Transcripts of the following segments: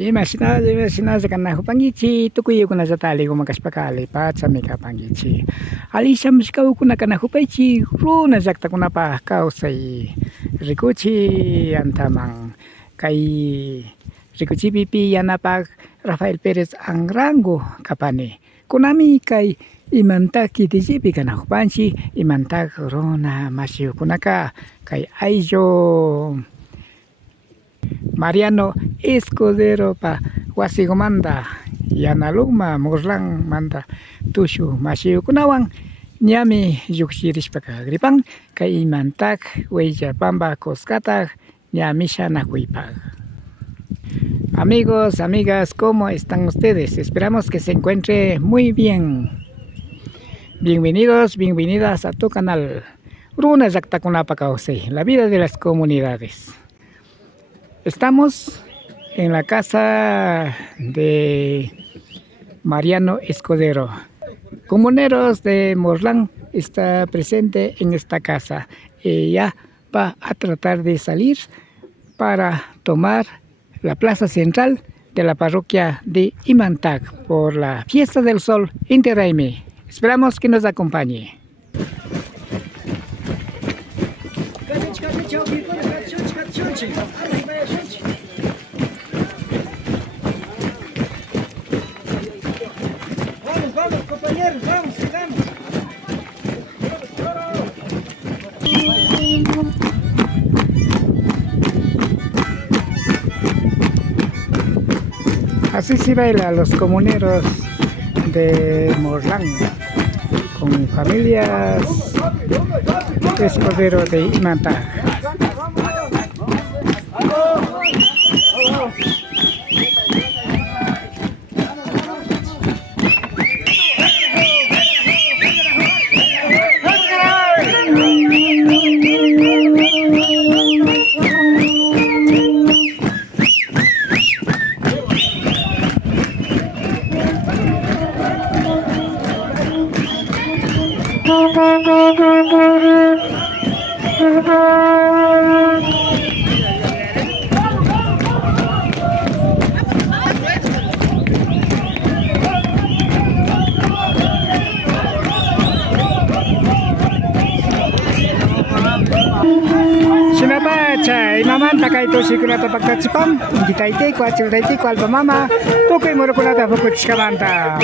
Imaginaze kana hupangichi tukuyukuna zatali gumakashpakali pachamika pangichi alisha mishkawkuna kana hupaychi runa llaqtakunapaq kawsay rikuchi antaman kay rikuchipipi yanapaq Rafael Pérez Angrango kapani kunami kay imantaq kitichipi kana hupanchi imantaq runa masiyukunaka kay ayllu Mariano Escudero pa wasigumanta yanaluma Morlan manta tushu masiyukunawan ñami lluksirishpaka gripan kay imantaq Huayllapamba Coscataq ñami shanakuypaq. Amigos, amigas, ¿cómo están ustedes? Esperamos que se encuentre muy bien. Bienvenidos, bienvenidas a tu canal Runa Llaqtakunapa Kawsay, la vida de las comunidades. Estamos en la casa de Mariano Escudero. Comuneros de Morlan está presente en esta casa. Ella va a tratar de salir para tomar la plaza central de la parroquia de Imantaq por la fiesta del sol Inti-Raymi. Esperamos que nos acompañe. Vamos, compañeros, vamos, sigamos. Así se baila los comuneros de Morlan con familias Escudero de Imantaq. Sinabacha, imamanta kay tusikunata pagtatsipam, gitaite ko achildaite ko alba mama, tukoy murukunata pagkutskamanta.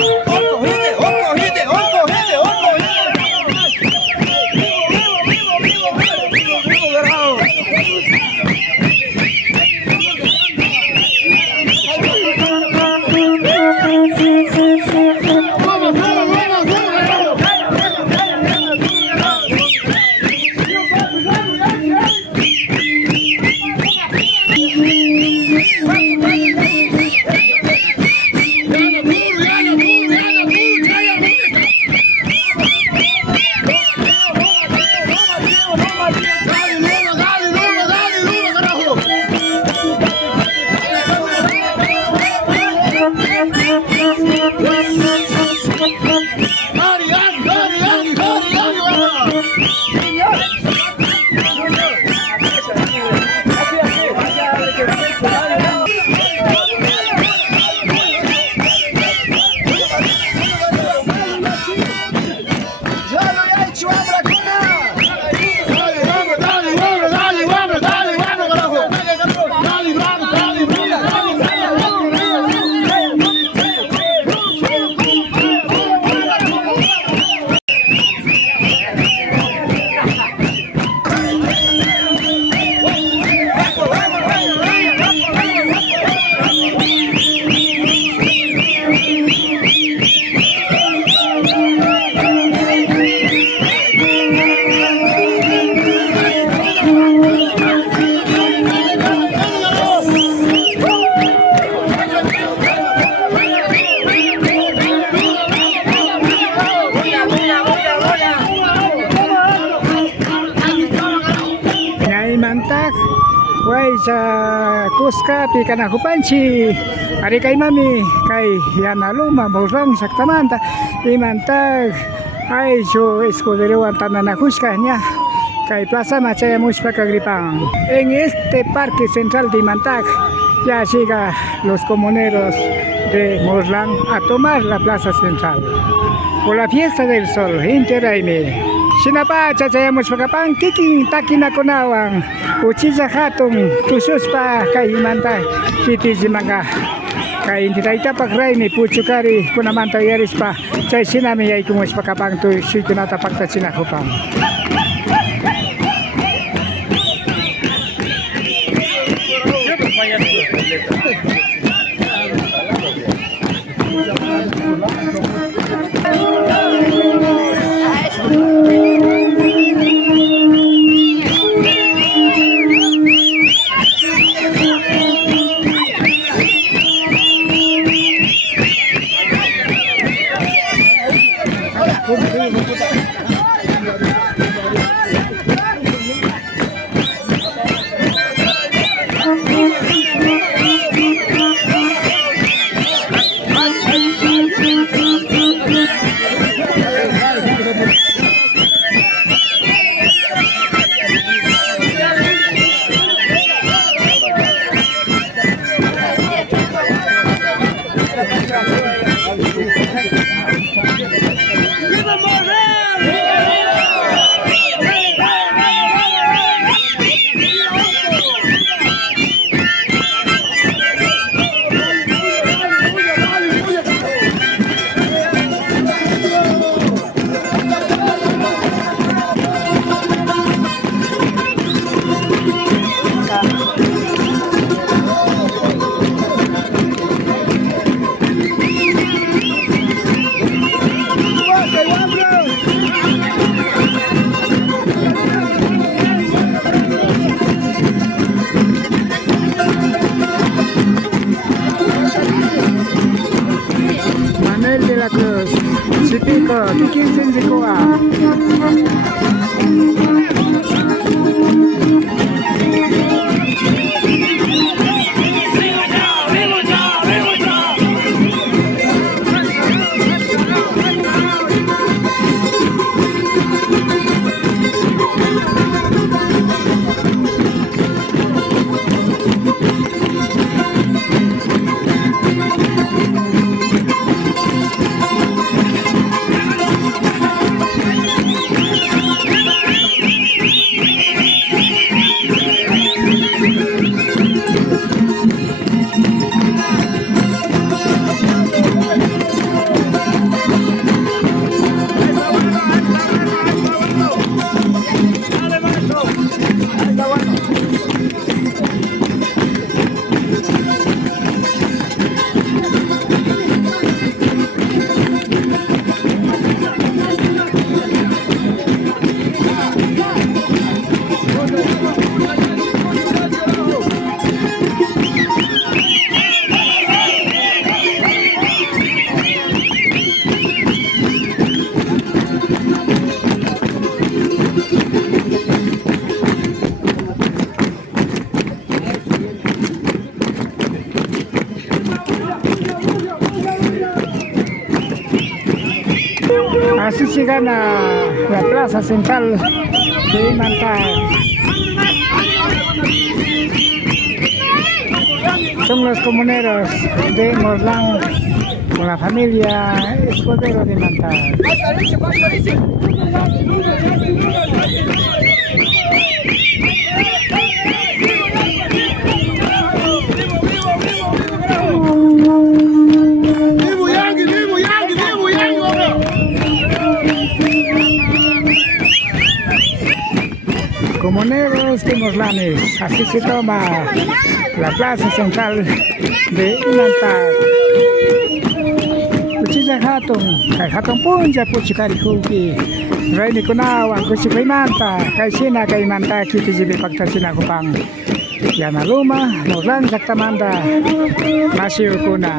Imantaq Huaylla Cusca pikana hupanchi ari kay mami kay yanaluma Morlan llaqtamanta Imantaq ayllu Escudero tananakushka ña kay plaza machayamushpa kagripan en este parque central de Imantaq Ya llega los comuneros de Morlán a tomar la plaza central por la fiesta del sol. Interaime. Sinapacha chayamos pakapan kikin takinakunawan uchicha hatun tususpa kaymanta kitijimanga kay intitaitapak raymi puchukari kunamanta yarispa chay sinami yaykumus pakapan tu suykunata paktachinakupan. Manuel de la Cruz, Chipico, Kikin Senzikoa. Así se gana la plaza central de Manta. Son los comuneros de Morlán con la familia Escudero de Manta. Comuneros de Morlanes, así se toma la plaza central de Manta. Kuchilla hatun punja puchikari huki. Raini kunawan kuchikai Manta, kaisina kai Manta kiti jibi paktasina kupang. Yana luma, Morlan saktamanda, masih kuna.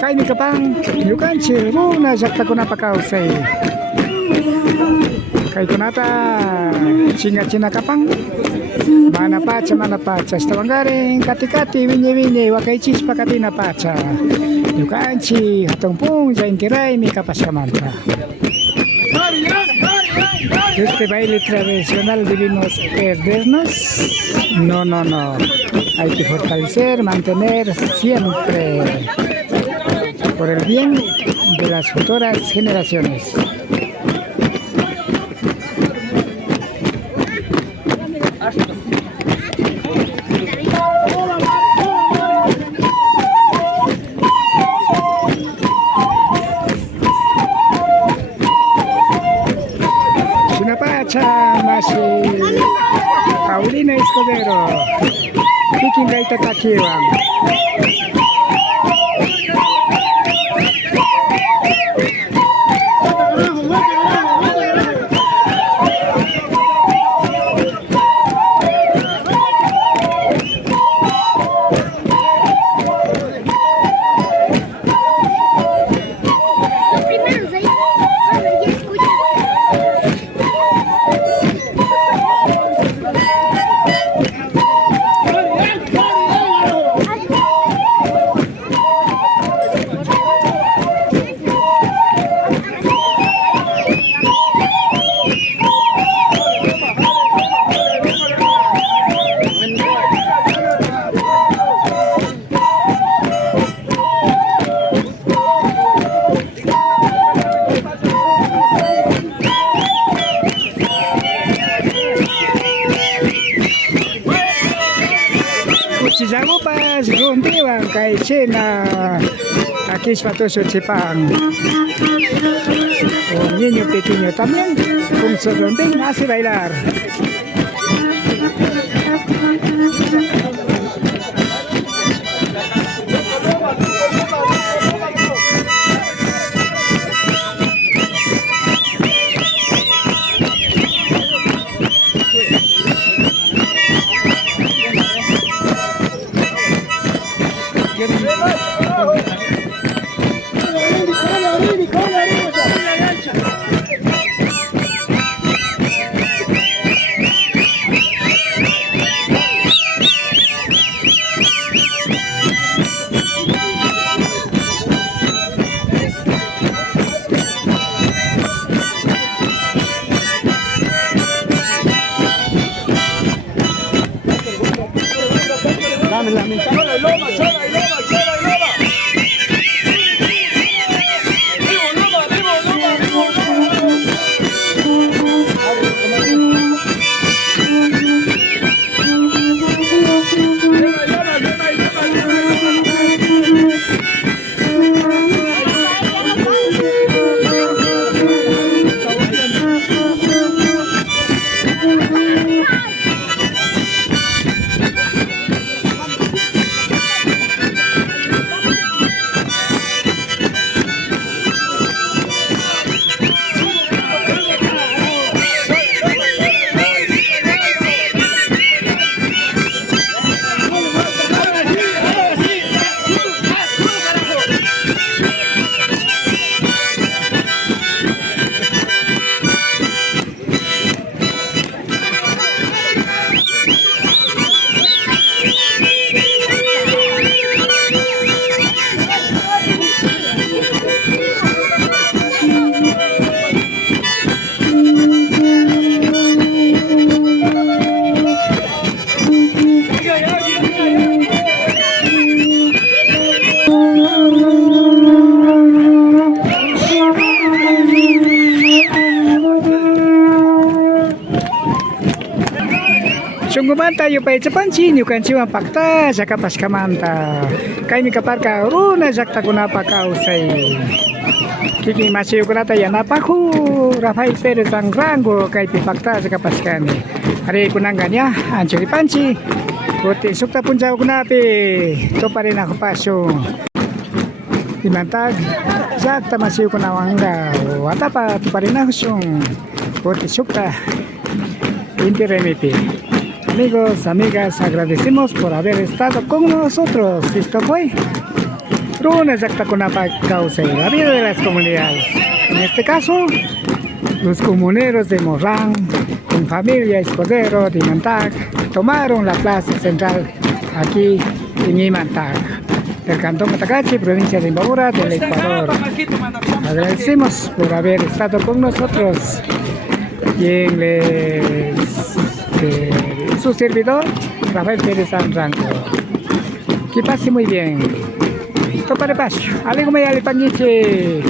Kaini kapang, yukan muna sakta kuna pakausay. Kay kunata, cina kapang, mana pacha, stawanggaring, kati-kati, winye, wakaichis pakatina pacha. Yukan hatong pung, jain kiray, mi kapas kamanta. Este baile tradicional debemos perdernos. No, no, no. Hay que fortalecer, mantener siempre por el bien de las futuras generaciones. Paulina Escudero, Pikin Gaita Takiwan. Chizagupas rompiban caechena aquí es Fatoso Chipán. Un niño pequeño también con su rondín hace bailar. Sungumanta yo pa itsapansin yo kan siwa pakta sa kapas kamanta. Kay mi kaparka runa sakta kunapa kausay. Kiki masih kunata ya napaku Rafael Perez ang rango kay pipakta sa kapas kami. Hari kunangganya anjuri panci. Kote sukta punjaw kunapi. To pa rin ako pasyo. Dimantag sakta masih kunawangga. Wata pa to pa rin ako sung. Kote sukta. Interremipi. Amigos, amigas, agradecemos por haber estado con nosotros. Esto fue Runa Exacta con la causa y la vida de las comunidades. En este caso, los comuneros de Morlán, con familia Escudero de Imantag, tomaron la plaza central aquí en Imantag, del cantón Cotacachi, provincia de Imbabura, del Ecuador. Agradecemos por haber estado con nosotros. Quien les, su servidor, Rafael Pérez Sanrango. Que pase muy bien. Topare pacho. Alego me ale pañiche.